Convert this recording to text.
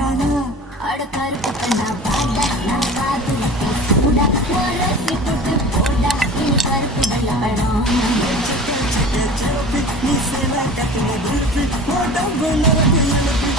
அட கருப்பு கண்ணா பாடா நான் காதுல பேசூடா மரசி போட்டு போடா நீ கருப்பு வெள்ள படம் நீ சேவா கட்டுன குல்ஃபி உடம்பு நரம்பு எனக்கு